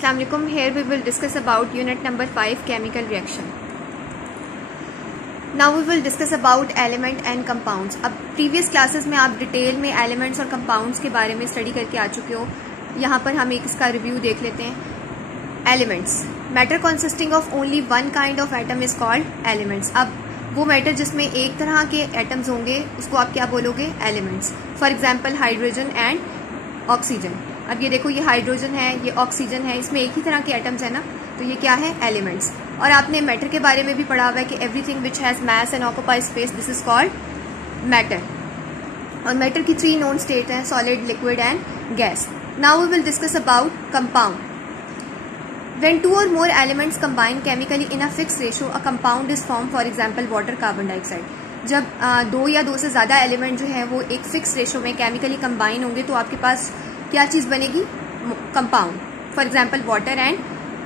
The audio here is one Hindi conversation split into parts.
Assalamu alaikum. Here we will discuss about unit number 5 chemical reaction. Now we will discuss about element and compounds. अब previous classes में आप डिटेल में elements और compounds के बारे में स्टडी करके आ चुके हो. यहाँ पर हम एक इसका रिव्यू देख लेते हैं. Elements, matter consisting of only one kind of atom is called elements. अब वो मैटर जिसमें एक तरह के एटम्स होंगे उसको आप क्या बोलोगे? Elements. For example hydrogen and oxygen. अब ये देखो, ये हाइड्रोजन है, ये ऑक्सीजन है, इसमें एक ही तरह के एटम्स है ना, तो ये क्या है? एलिमेंट्स. और आपने मैटर के बारे में भी पढ़ा हुआ है कि everything which has mass and occupy space, this is called matter. और मैटर की 3 नोन स्टेट हैं, solid, liquid and gas. Now we will discuss about compound. When 2 or more elements combine chemically in a fixed ratio, a compound is formed. For example, water, carbon dioxide. जब 2 या 2 से ज़्यादा एलिमेंट जो है वो एक फिक्स रेशो में केमिकली कंबाइन होंगे तो आपके पास क्या चीज़ बनेगी? Compound. For example water and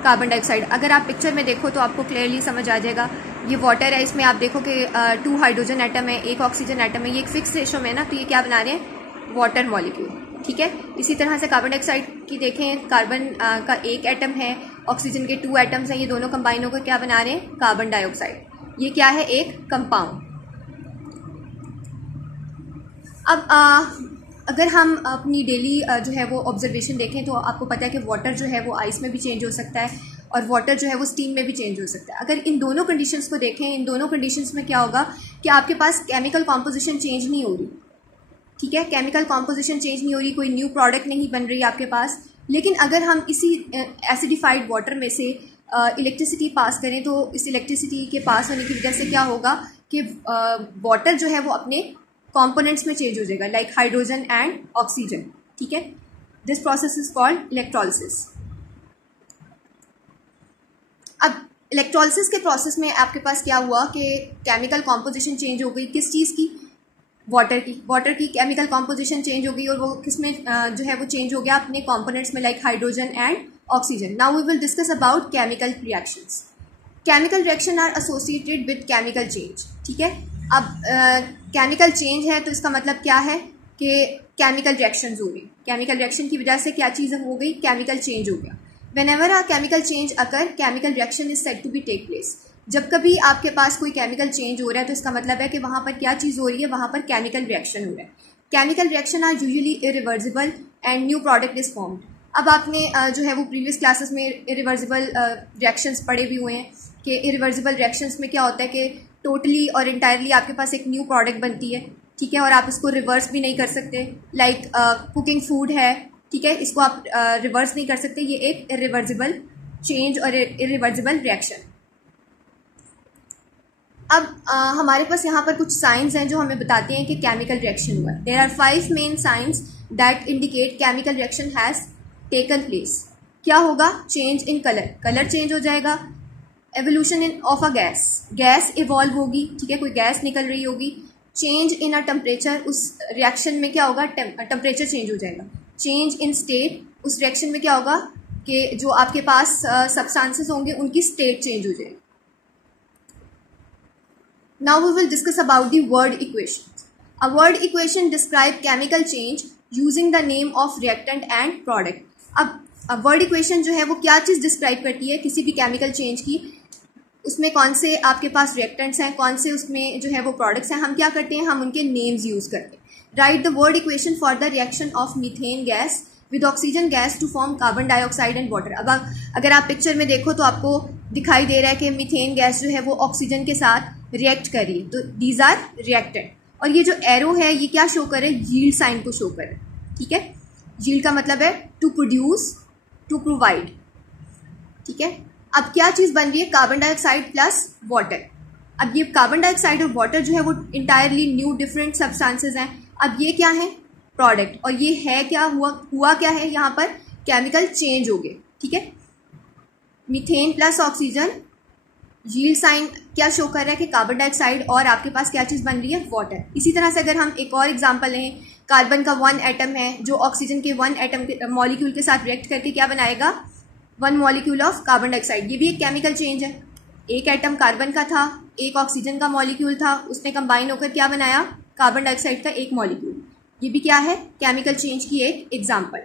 carbon dioxide. अगर आप पिक्चर में देखो तो आपको क्लियरली समझ आ जाएगा. ये वाटर है, इसमें आप देखो कि 2 हाइड्रोजन एटम है, 1 ऑक्सीजन एटम है, ये एक फिक्स रेशो में है ना, तो ये क्या बना रहे हैं? Water molecule. ठीक है. इसी तरह से कार्बन डाइऑक्साइड की देखें, कार्बन का 1 एटम है, ऑक्सीजन के 2 एटम्स हैं, ये दोनों कंबाइन होकर क्या बना रहे हैं? Carbon dioxide. ये क्या है? एक कंपाउंड. अब अगर हम अपनी डेली जो है वो ऑब्जर्वेशन देखें तो आपको पता है कि वाटर जो है वो आइस में भी चेंज हो सकता है और वाटर जो है वो स्टीम में भी चेंज हो सकता है. अगर इन दोनों कंडीशंस को देखें, इन दोनों कंडीशंस में क्या होगा कि आपके पास केमिकल कॉम्पोजिशन चेंज नहीं हो रही. ठीक है, केमिकल कॉम्पोजिशन चेंज नहीं हो रही, कोई न्यू प्रोडक्ट नहीं बन रही आपके पास. लेकिन अगर हम इसी एसिडिफाइड वाटर में से इलेक्ट्रिसिटी पास करें तो इस इलेक्ट्रिसिटी के पास होने की वजह से क्या होगा कि वाटर जो है वो अपने कंपोनेंट्स में चेंज हो जाएगा, लाइक हाइड्रोजन एंड ऑक्सीजन. ठीक है. This process is called electrolysis. अब इलेक्ट्रोलिसिस के प्रोसेस में आपके पास क्या हुआ कि केमिकल कॉम्पोजिशन चेंज हो गई. किस चीज़ की? वाटर की. वाटर की केमिकल कॉम्पोजिशन चेंज हो गई और वो किसमें जो है वो चेंज हो गया? अपने कंपोनेंट्स में, like hydrogen and oxygen. Now we will discuss about chemical reactions. Chemical reaction are associated with chemical change. ठीक है. अब केमिकल चेंज है तो इसका मतलब क्या है कि केमिकल रिएक्शंस हो गई. केमिकल रिएक्शन की वजह से क्या चीज़ हो गई? केमिकल चेंज हो गया. Whenever a chemical change occur, chemical reaction is said to be take place. जब कभी आपके पास कोई केमिकल चेंज हो रहा है तो इसका मतलब है कि वहां पर क्या चीज़ हो रही है? वहां पर केमिकल रिएक्शन हो रहा है. Chemical reaction are usually irreversible and new product is formed. अब आपने जो है वो प्रीवियस क्लासेस में इरिवर्सिबल रिएक्शंस पढ़े भी हुए हैं कि इरिवर्सिबल रिएक्शंस में क्या होता है कि टोटली और इंटायरली आपके पास एक न्यू प्रोडक्ट बनती है. ठीक है. और आप इसको रिवर्स भी नहीं कर सकते. लाइक कुकिंग फूड है, ठीक है, इसको आप रिवर्स नहीं कर सकते. ये एक इरिवर्सिबल चेंज और इरिवर्सिबल रिएक्शन. अब हमारे पास यहाँ पर कुछ साइंस हैं जो हमें बताते हैं कि केमिकल रिएक्शन हुआ. There are 5 main signs that indicate chemical reaction has taken place. क्या होगा? Change in colour, colour change हो जाएगा. Evolution in of a gas, gas evolve होगी. ठीक है, कोई गैस निकल रही होगी. चेंज इन अ टेम्परेचर, उस रिएक्शन में क्या होगा? टेम्परेचर चेंज हो जाएगा. चेंज इन स्टेट, उस रिएक्शन में क्या होगा कि जो आपके पास सब्सटेंसेस होंगे उनकी स्टेट चेंज हो जाएगी. Now we will discuss about the word equation. A word equation describe chemical change using the name of reactant and product. अब वर्ड इक्वेशन जो है वो क्या चीज़ डिस्क्राइब करती है? किसी भी केमिकल चेंज की. उसमें कौन से आपके पास रिएक्टेंट्स हैं, कौन से उसमें जो है वो प्रोडक्ट्स हैं. हम क्या करते हैं? हम उनके नेम्स यूज करते हैं. Write the word equation for the reaction of methane gas with oxygen gas to form carbon dioxide and water. अब अगर आप पिक्चर में देखो तो आपको दिखाई दे रहा है कि मीथेन गैस जो है वो ऑक्सीजन के साथ रिएक्ट कर रही है, तो दीज आर रिएक्टेंट. और ये जो एरो है ये क्या शो करे? यील्ड साइन को शो करे. ठीक है. यील्ड का मतलब है टू प्रोड्यूस, टू प्रोवाइड. ठीक है. अब क्या चीज बन रही है? Carbon dioxide plus water. अब ये कार्बन डाइऑक्साइड और वाटर जो है वो इंटायरली न्यू डिफरेंट सब्सटेंसेस हैं. अब ये क्या है? प्रोडक्ट. और ये है क्या? हुआ क्या है? यहाँ पर केमिकल चेंज हो गए. ठीक है. Methane plus oxygen, yield sign क्या शो कर रहा है कि कार्बन डाइऑक्साइड, और आपके पास क्या चीज बन रही है? वाटर. इसी तरह से अगर हम एक और एग्जांपल लें, कार्बन का 1 एटम है जो ऑक्सीजन के 1 एटम के मॉलिक्यूल के साथ रिएक्ट करके क्या बनाएगा? 1 मॉलिक्यूल ऑफ कार्बन डाइऑक्साइड. ये भी एक केमिकल चेंज है. 1 एटम कार्बन का था, 1 ऑक्सीजन का मॉलिक्यूल था, उसने कंबाइन होकर क्या बनाया? कार्बन डाइऑक्साइड का 1 मॉलिक्यूल. ये भी क्या है? केमिकल चेंज की एक एग्जाम्पल.